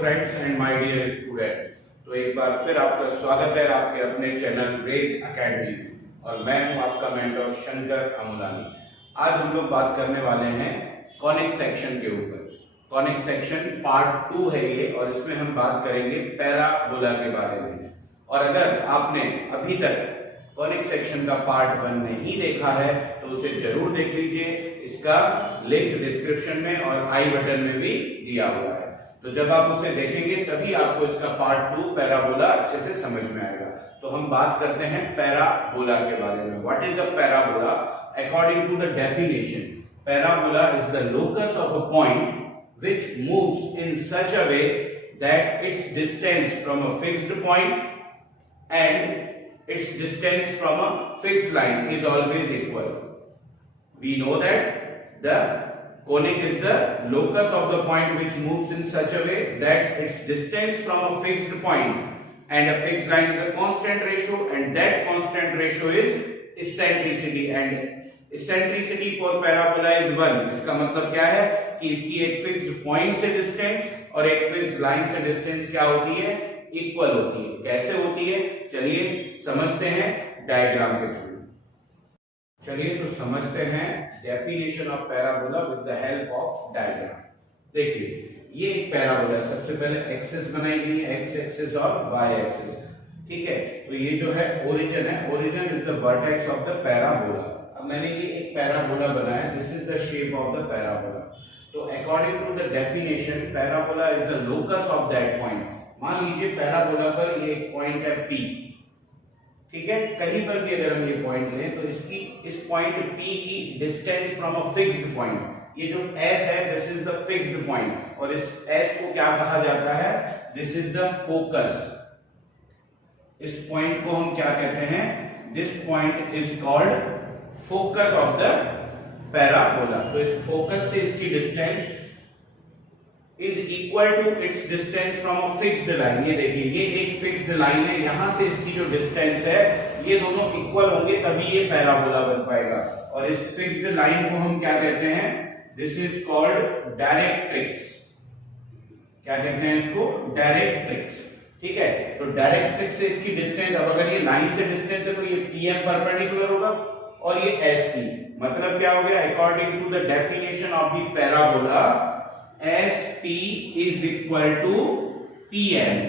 Friends and my dear students, तो एक बार फिर आपका स्वागत है आपके अपने चैनल ब्रेज एकेडमी में और मैं हूं आपका मेंटर शंकर अमुलानी। आज हम लोग बात करने वाले हैं कॉनिक सेक्शन के ऊपर। कॉनिक सेक्शन पार्ट 2 है ये और इसमें हम बात करेंगे पैराबोला के बारे में। और अगर आपने अभी तक कॉनिक सेक्शन का पार्ट 1 नहीं देखा है तो उसे जरूर देख लीजिए। इसका लिंक डिस्क्रिप्शन में और आई बटन में भी दिया हुआ है, तो जब आप उसे देखेंगे तभी आपको इसका पार्ट 2 पैराबोला अच्छे से समझ में आएगा। तो हम बात करते हैं पैराबोला के बारे में। What is a parabola? According to the definition, parabola is the locus of a point which moves in such a way that its distance from a fixed point and its distance from a fixed line is always equal. We know that the conic is the locus of the point which moves in such a way that its distance from a fixed point and a fixed line is a constant ratio, and that constant ratio is eccentricity, and eccentricity for parabola is 1. इसका मतलब क्या है कि इसकी एक fix point से distance और एक फिक्स लाइन से डिस्टेंस क्या होती है? इक्वल होती है। कैसे होती है चलिए समझते हैं डायग्राम के थ्रू। चलिए तो समझते हैं definition of parabola with the help of diagram. देखिए ये एक पैराबोला है। सबसे पहले एक्सिस बनाई गई है, एक्स एक्सिस और वाई एक्सिस, ठीक है। तो ये जो है ओरिजिन है, origin is the vertex of the parabola. अब मैंने ये एक पैराबोला बनाया, this is the shape of the parabola. तो according to the definition parabola is the locus of that point. मान लीजिए पैराबोला पर ये एक पॉइंट है P, ठीक है। कहीं पर भी अगर हम ये पॉइंट लें तो इसकी इस पॉइंट P की distance from a fixed point, ये जो S है this is the fixed point और इस S को क्या कहा जाता है? This is the focus. इस पॉइंट को हम क्या कहते हैं? This point is called focus of the parabola. तो इस फोकस से इसकी distance is equal to its distance from a fixed line. ये देखिए ये एक फिक्स्ड लाइन है, यहां से इसकी जो डिस्टेंस है ये दोनों इक्वल होंगे तभी ये पैराबोला बन पाएगा। और इस फिक्स्ड लाइन को हम क्या कहते हैं? This is called directrix. क्या कहते हैं इसको? डायरेक्ट्रिक्स, ठीक है। तो डायरेक्ट्रिक्स से इसकी डिस्टेंस, अब अगर ये लाइन से डिस्टेंस है तो ये PM परपेंडिकुलर होगा और ये SP, मतलब क्या हो गया? According to the definition of the parabola SP is equal to PM।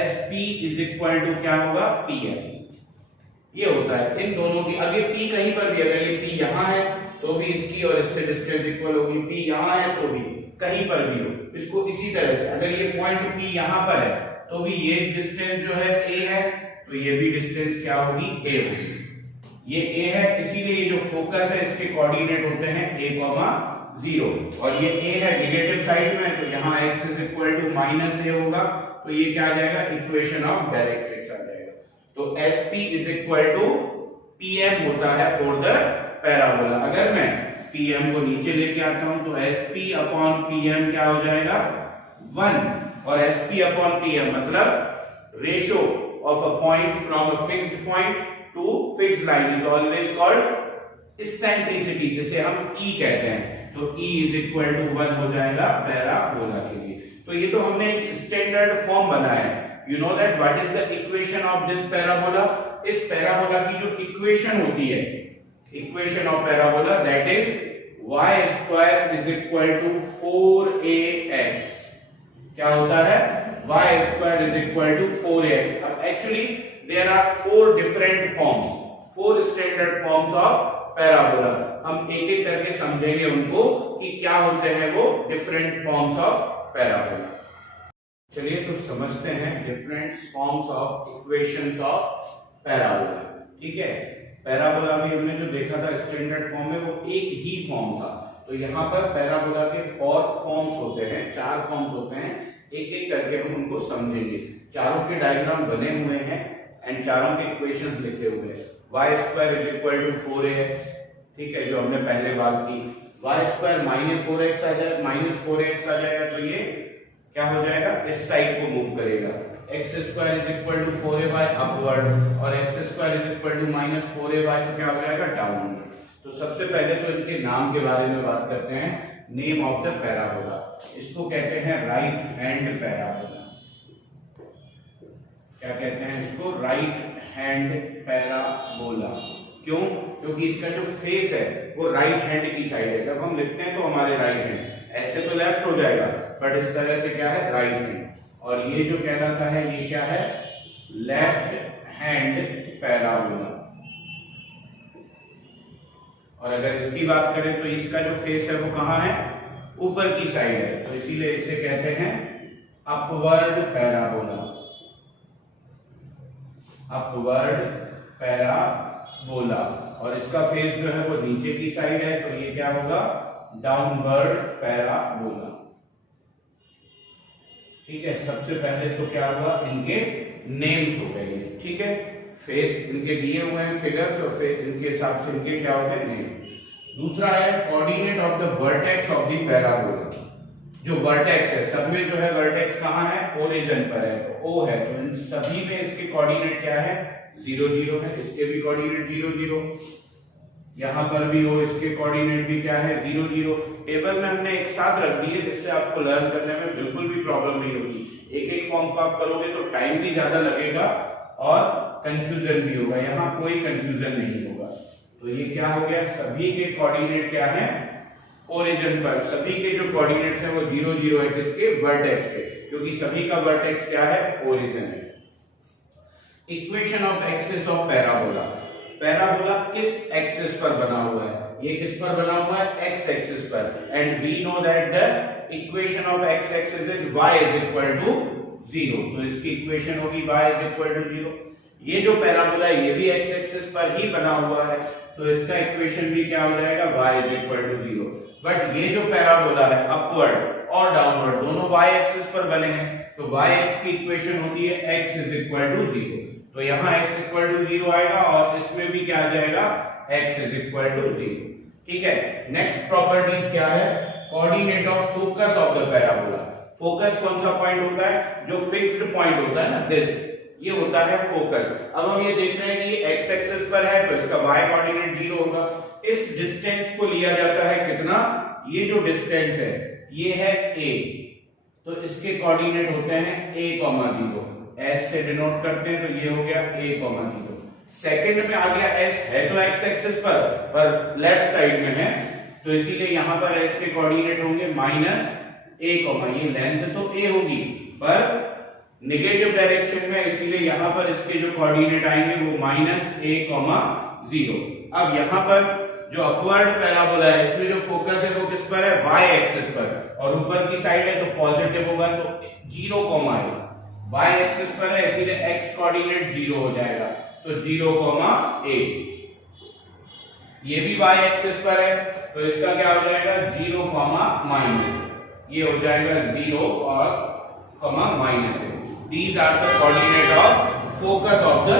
SP is equal to क्या होगा? PM। ये होता है इन दोनों की। अगर P कहीं पर भी, अगर ये P यहां है तो भी इसकी और इससे डिस्टेंस इक्वल होगी, P यहां है तो भी, कहीं पर भी हो इसको इसी तरह से। अगर ये पॉइंट P यहां पर है तो भी ये डिस्टेंस जो है A है तो ये भी डिस्टेंस क्या होगी? A होगी। ये A है, इसीलिए ये जो फोकस है इसके कोऑर्डिनेट होते हैं A,0 और ये A है नेगेटिव साइड में, तो यहाँ x is equal to -a होगा। तो ये क्या आ जाएगा? इक्वेशन ऑफ डायरेक्ट्रिक्स आ जाएगा। तो SP is equal to PM होता है फॉर द पैराबोला। अगर मैं PM को नीचे लेके आता हूं तो SP अपॉन PM क्या हो जाएगा? 1। और SP अपॉन PM मतलब ratio of a point from a fixed point two fixed line is always called eccentricity, जिसे हम E कहते हैं। तो E इज इक्वल टू 1 हो जाएगा पैराबोला के लिए। तो ये तो हमने एक स्टैंडर्ड फॉर्म बनाया है। You know that what is the equation of this parabola? इस पैराबोला की जो इक्वेशन होती है, equation of parabola, that is y² is equal to 4ax। क्या होता है? y² is equal to 4ax। अब actually there are 4 different forms, 4 standard forms of parabola। हम एक एक करके समझेंगे उनको कि क्या होते हैं वो different forms of parabola। चलिए तो समझते हैं different forms of equations of parabola, ठीक है। पैराबोला अभी हमने जो देखा था स्टैंडर्ड फॉर्म में वो एक ही फॉर्म था। तो यहाँ पर पैराबोला के 4 फॉर्म्स होते हैं, 4 फॉर्म्स होते हैं। एक एक करके हम उनको समझेंगे। चारों के डायग्राम बने हुए हैं एंड चारों के इक्वेशंस लिखे हुए हैं। y² is equal to 4ax, ठीक है, जो हमने पहले बात की। y² -4x आ जाएगा, -4ax आ जाएगा तो ये क्या हो जाएगा? इस साइड को मूव करेगा। x² is equal to 4ay upward और x² is equal to -4ay तो क्या हो जाएगा? डाउनवर्ड। तो सबसे पहले तो इनके नाम के बारे में बात करते हैं। नेम ऑफ द पैराबोला, इसको कहते हैं राइट हैंड पैराबोला। क्या कहते हैं इसको, राइट हैंड पैराबोला। क्यों? क्योंकि इसका जो फेस है वो राइट हैंड की साइड है। जब हम लिखते हैं तो हमारे राइट हैंड, ऐसे तो लेफ्ट हो जाएगा बट इस तरह से क्या है, राइट हैंड। और ये जो कहलाता है ये क्या है, लेफ्ट हैंड पैराबोला। और अगर इसकी बात करें तो इसका जो फेस है वो कहां है, ऊपर की साइड है, तो इसीलिए इसे कहते हैं अपवर्ड पैराबोला। Upward parabola. और इसका फेस जो है वो नीचे की साइड है, तो ये क्या होगा, डाउनवर्ड पैराबोला। ठीक है, सबसे पहले तो क्या हुआ, इनके नेम्स हो गए, ठीक है, फेस इनके दिए हुए हैं फिगर्स और फिर इनके हिसाब से इनके क्या हो गए, नेम। दूसरा है coordinate of the vertex of the parabola. जो वर्टेक्स है, सब में जो है वर्टेक्स कहां है, ओरिजिन पर है, तो ओ है, तो इन सभी में इसके कोऑर्डिनेट क्या है, 0 0 है, इसके भी कोऑर्डिनेट 0 0, यहां पर भी हो, इसके कोऑर्डिनेट भी क्या है, 0 0। टेबल में हमने एक साथ रख दिए जिससे आपको लर्न करने में बिल्कुल भी प्रॉब्लम नहीं होगी। एक एक फॉर्म को आप करोगे तो टाइम भी ज्यादा लगेगा और कंफ्यूजन भी होगा, यहाँ कोई कंफ्यूजन नहीं होगा। तो ये क्या हो गया, सभी के कोऑर्डिनेट क्या है, ओरिजिन पर, सभी के जो कोऑर्डिनेट्स है वो 0 0 है, किसके, वर्टेक्स के, क्योंकि सभी का वर्टेक्स क्या है, ओरिजिन है। Equation of axis of parabola. Parabola किस एक्सिस पर बना हुआ है, ये किस पर बना हुआ है, एक्स एक्सिस पर, and we know that the equation of x axis is y is equal to 0, तो इसकी इक्वेशन होगी y इज इक्वल टू 0। ये जो पैराबोला है ये भी एक्स एक्सिस पर ही बना हुआ है, तो इसका इक्वेशन भी क्या हो जाएगा, y is equal to 0। But ये जो पैराबोला है अपवर्ड और डाउनवर्ड दोनों y एक्सिस पर बने हैं, तो y एक्स की इक्वेशन होती है x इज इक्वल टू 0, तो यहाँ x इक्वल टू 0 आएगा और इसमें भी क्या आ जाएगा, x इज इक्वल टू 0। ठीक है, नेक्स्ट प्रॉपर्टीज क्या है, coordinate of focus of the parabola. Focus कौन सा पॉइंट होता है, जो फिक्स्ड पॉइंट होता है ना, दिस, ये होता है फोकस। अब हम ये देख रहे हैं कि ये x एक्सिस पर है तो इसका y कोऑर्डिनेट 0 होगा। इस डिस्टेंस को लिया जाता है कितना, ये जो डिस्टेंस है ये है a, तो इसके कोऑर्डिनेट होते हैं a, 0, s से डिनोट करते हैं, तो ये हो गया a, 0। सेकंड में आ गया s, है तो x एक्सिस पर लेफ्ट साइड में है, तो इसीलिए यहां पर s के कोऑर्डिनेट होंगे -a, ये लेंथ तो a होगी पर नेगेटिव डायरेक्शन में, इसीलिए यहां पर इसके जो कोऑर्डिनेट आएंगे वो -a, 0। अब यहां पर जो अपवर्ड पैराबोला है इसमें जो फोकस है वो किस पर है, y एक्सिस पर, और ऊपर की साइड है तो पॉजिटिव होगा, तो 0, a y एक्सिस पर है इसीलिए x कोऑर्डिनेट 0 हो जाएगा, तो 0, a। ये भी y एक्सिस पर है तो इसका क्या हो जाएगा, 0, ये हो जाएगा 0 और -a। These are the coordinate of focus of the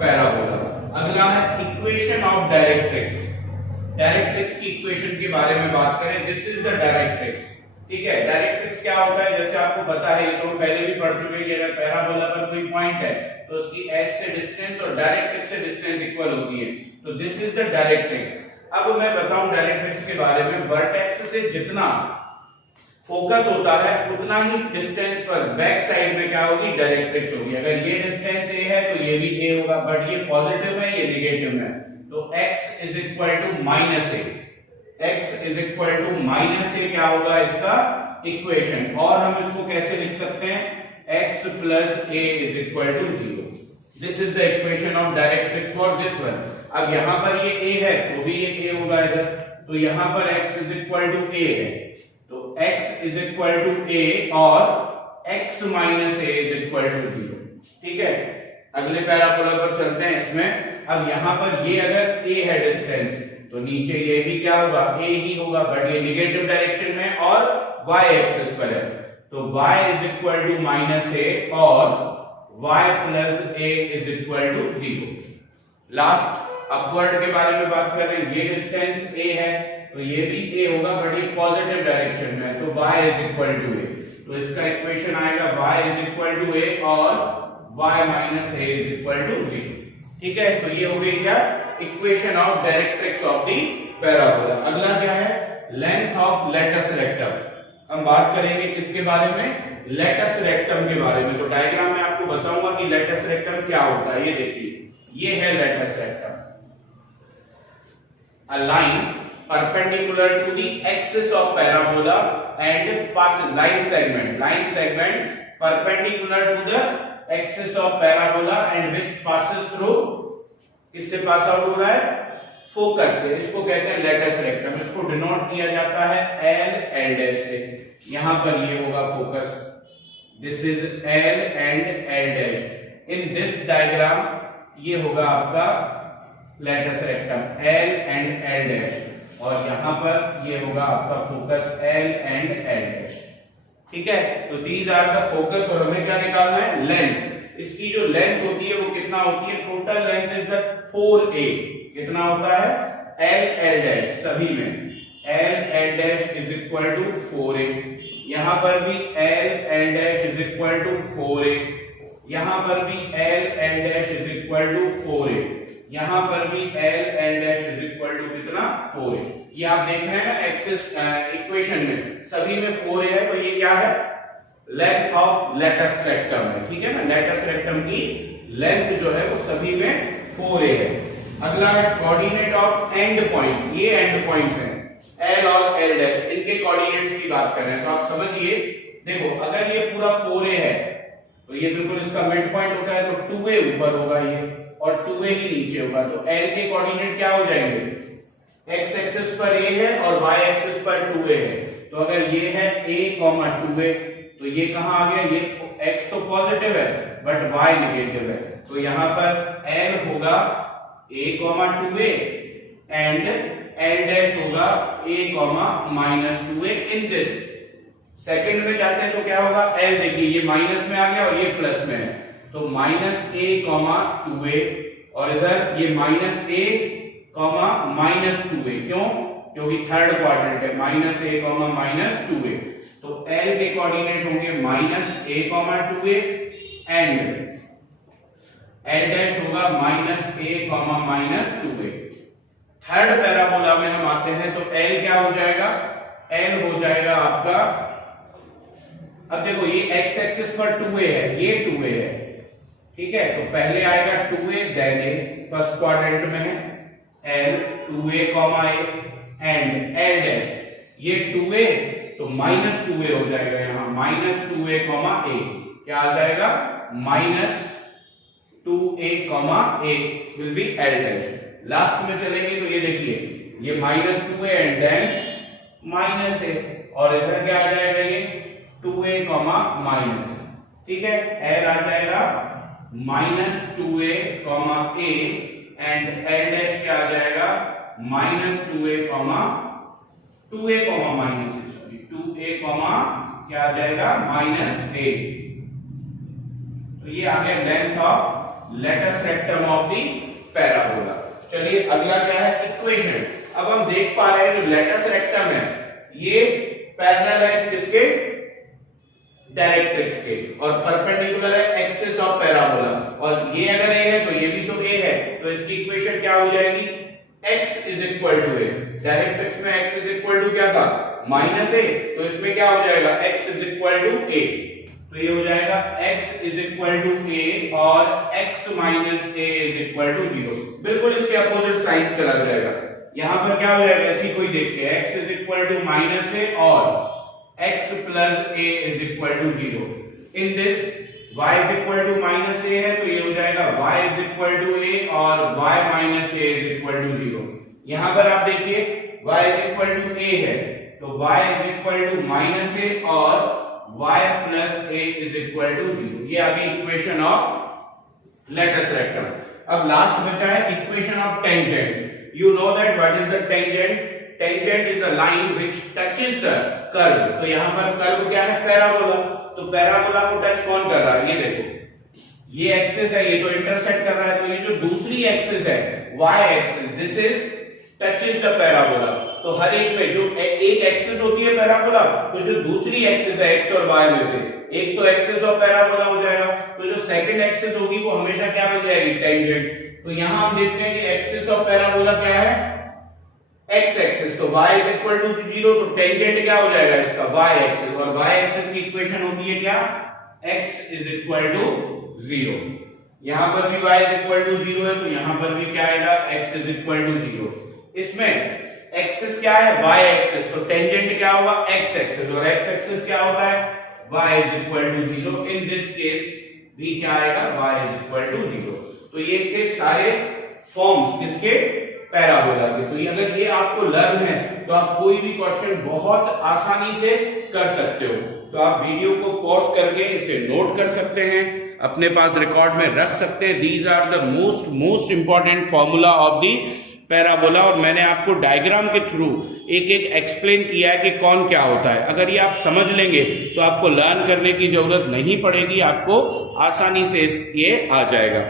parabola। अगला है इक्वेशन ऑफ डायरेक्ट्रिक्स। डायरेक्ट्रिक्स की इक्वेशन के बारे में बात करें, दिस इज द डायरेक्ट्रिक्स। ठीक है, डायरेक्ट्रिक्स क्या होता है, जैसे आपको पता है, ये तो हम पहले भी पढ़ चुके हैं कि अगर पैराबोला पर कोई पॉइंट है तो उसकी s से डिस्टेंस और डायरेक्ट्रिक्स से डिस्टेंस इक्वल होती है, तो दिस इज द डायरेक्ट्रिक्स। अब मैं बताऊं डायरेक्ट्रिक्स के बारे में, वर्टेक्स से जितना फोकस होता है उतना ही डिस्टेंस पर बैक साइड में क्या होगी, डायरेक्ट्रिक्स होगी। अगर ये डिस्टेंस a है तो ये भी a होगा, बट ये पॉजिटिव है ये नेगेटिव है, तो x is equal to -a, x is equal to -a क्या होगा इसका इक्वेशन, और हम इसको कैसे लिख सकते हैं, x plus a is equal to 0। This is the equation of directrix for this one. अब यहां पर ये a है तो भी ये a होगा इधर, तो यहां पर x is equal to a है, तो x is equal to a और x minus a is equal to 0। ठीक है, अगले पैराबोला पर चलते हैं। इसमें अब यहां पर ये अगर a है डिस्टेंस, तो नीचे ये भी क्या होगा, a ही होगा, बट ये नेगेटिव डायरेक्शन में और y एक्सिस पर है, तो y is equal to -a और y plus a is equal to 0। Last upward के बारे में बात कर रहे हैं, ये डिस्टेंस a है तो ये भी a होगा, बट ये पॉजिटिव डायरेक्शन में है, तो y is equal to a, तो इसका इक्वेशन आएगा y is equal to a और y minus a is equal to 0। ठीक है, तो ये हो गई क्या, equation of directrix of the parabola. अगला क्या है, लेंथ ऑफ लेटस रेक्टम। हम बात करेंगे किसके बारे में, लेटस रेक्टम के बारे में। तो डायग्राम में आपको बताऊंगा कि लेटस रेक्टम क्या होता है, ये देखिए, ये है latus rectum. A line perpendicular to the axis of parabola and passes line segment perpendicular to the axis of parabola and which passes through, किससे पास आउट हो रहा है, फोकस से। इसको कहते हैं लेटस रेक्टम। इसको डिनोट किया जाता है L डैश से। यहां पर ये होगा focus, this is L and L dash. In this diagram ये होगा आपका latus rectum L and L dash, और यहां पर ये होगा आपका focus L and L dash. ठीक है, तो दीज आर द फोकस। और हमें क्या निकालना है, लेंथ। इसकी जो लेंथ होती है वो कितना होती है, total length is the 4a। कितना होता है, L डैश सभी में L dash is equal to 4a। यहां पर भी L dash is equal to 4a, यहां पर भी L dash is equal to 4a, यहां पर भी L dash is equal to कितना, 4a। ये आप देख रहे हैं ना एक्सिस इक्वेशन में सभी में 4a है, तो ये क्या है, लेंथ ऑफ लेटस रेक्टम है। ठीक है ना, लेटस रेक्टम की लेंथ जो है वो सभी में 4a है। अगला है कोऑर्डिनेट ऑफ एंड पॉइंट्स। ये एंड पॉइंट्स हैं L और L डैश, इनके कोऑर्डिनेट्स की बात कर रहे हैं। तो आप समझिए, देखो अगर ये पूरा 4a है तो ये बिल्कुल इसका मिड पॉइंट होता है, तो 2a ऊपर होगा ये और 2a ही नीचे होगा। तो L के कोऑर्डिनेट क्या हो जाएंगे, x एक्सिस पर a है और y एक्सिस पर 2a है। तो अगर ये है a, 2a, तो ये कहां आ गया, ये x तो पॉजिटिव है बट y नेगेटिव है। तो यहां पर L होगा a, 2a and L dash होगा a, -2a in this. Second में जाते हैं तो क्या होगा, L देखिए ये माइनस में आ गया और ये प्लस में है, तो -a, 2a, और इधर ये -a, -2a। क्यों, क्योंकि थर्ड क्वाड्रेंट है, -a, -2a। तो L के कोऑर्डिनेट होंगे -a, 2a and L dash होगा -a, -2a। थर्ड पैराबोला में हम आते हैं तो L क्या हो जाएगा, L हो जाएगा आपका, अब देखो ये x एक्सिस पर 2a है, ये 2a है। ठीक है, तो पहले आएगा 2a then a, first quadrant में है L, 2a, a and L dash, ये 2a तो -2a हो जाएगा, यहां -2a, a क्या आ जाएगा, -2a, a will be L dash. Last में चलेंगे तो ये देखिए, ये -2a एंड देन -a, और इधर क्या आ जाएगा, ये 2a, -a। ठीक है, L आ जाएगा -2a, a and L dash क्या आ जाएगा, -2a, 2a, सॉरी 2a, क्या आ जाएगा, -a। तो ये आ गया length of latus rectum of the parabola. चलिए अगला क्या है, इक्वेशन। अब हम देख पा रहे हैं जो लेटस रेक्टम है ये पैरेलल है किसके, डायरेक्ट्रिक्स के, और परपेंडिकुलर है एक्सिस ऑफ पैराबोला। और ये अगर a है तो ये भी तो a है, तो इसकी इक्वेशन क्या हो जाएगी, x is equal to a। Directrix में x इज इक्वल टू क्या था, -a, तो इसमें क्या हो जाएगा, x is equal to a। तो ये हो जाएगा x is equal to a और x minus a is equal to 0। बिल्कुल इसके अपोजिट साइन चला जाएगा। यहां पर क्या हो जाएगा, ऐसी कोई देख के x is equal to -a और x plus a is equal to 0। In this y is equal to -a है, तो ये हो जाएगा y is equal to a और y minus a is equal to 0। यहां पर आप देखिए y is equal to a है, तो y is equal to -a और y plus a is equal to 0। ये आ गई इक्वेशन ऑफ लेटस रेक्टम। अब लास्ट बचा है equation of tangent. You know that what is the tangent, tangent is the line which touches the curve. तो यहां पर कर्व क्या है, पैराबोला। तो पैराबोला को टच कौन कर रहा है, ये देखो, ये एक्सिस है, ये तो इंटरसेक्ट कर रहा है। तो ये जो दूसरी एक्सिस है y axis, this is touches the parabola. तो हर एक में जो एक एक्सिस होती है पैराबोला, तो जो दूसरी एक्सिस है x और y में से एक तो एक्सिस ऑफ पैराबोला हो जाएगा, तो जो सेकंड एक्सिस होगी वो हमेशा क्या बन जाएगी, टेंजेंट। तो यहां हम देखते हैं कि एक्सिस ऑफ पैराबोला क्या है, x एक्सिस, तो y इज इक्वल टू 0, तो टेंजेंट क्या हो जाएगा इसका, y एक्सिस। और y एक्सिस की इक्वेशन होती है क्या, x इज इक्वल टू 0। यहां पर भी y इज इक्वल टू 0 है, तो यहां पर भी क्या आएगा, x इज इक्वल टू 0। इसमें एक्सिस क्या है, y एक्सिस, तो टेंजेंट क्या होगा, x एक्सिस, और x एक्सिस क्या होता है, y is equal to 0। In this case भी क्या आएगा, y इज इक्वल टू 0। तो ये थे सारे फॉर्म्स किसके, पैराबोला के। तो ये अगर ये आपको लर्न है तो आप कोई भी क्वेश्चन बहुत आसानी से कर सकते हो। तो आप वीडियो को पॉज करके इसे नोट कर सकते हैं, अपने पास रिकॉर्ड में रख सकते हैं। These are the most important formula of the parabola, और मैंने आपको डायग्राम के थ्रू एक एक एक्सप्लेन किया है कि कौन क्या होता है। अगर ये आप समझ लेंगे तो आपको लर्न करने की जरूरत नहीं पड़ेगी, आपको आसानी से ये आ जाएगा।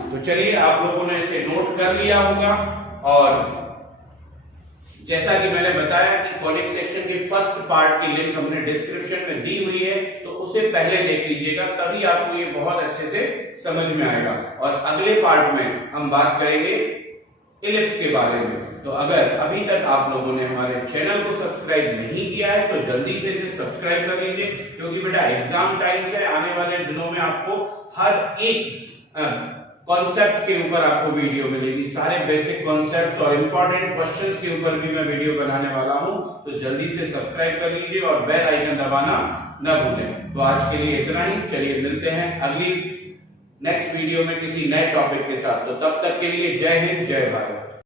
तो चलिए, आप लोगों ने इसे नोट कर लिया होगा, और जैसा कि मैंने बताया कि कॉनिक सेक्शन के फर्स्ट पार्ट की लिंक हमने डिस्क्रिप्शन में दी हुई है, तो उसे पहले देख लीजिएगा, तभी आपको ये बहुत अच्छे से समझ में आएगा। और अगले पार्ट में हम बात करेंगे इलिप्स के बारे में। तो अगर अभी तक आप लोगों ने हमारे चैनल को सब्सक्राइब नहीं किया है तो जल्दी से इसे सब्सक्राइब कर लीजिए, क्योंकि बेटा एग्जाम टाइम से आने वाले दिनों में आपको हर एक कॉन्सेप्ट के ऊपर आपको वीडियो मिलेगी। सारे बेसिक कॉन्सेप्ट्स और इंपॉर्टेंट क्वेश्चंस के ऊपर भी मैं वीडियो बनाने वाला हूं, तो जल्दी से सब्सक्राइब कर लीजिए और बेल आइकन दबाना न भूलें। तो आज के लिए इतना ही, चलिए मिलते हैं अगली नेक्स्ट वीडियो में किसी नए टॉपिक के साथ। तो तब तक के लिए जय हिंद, जय भारत।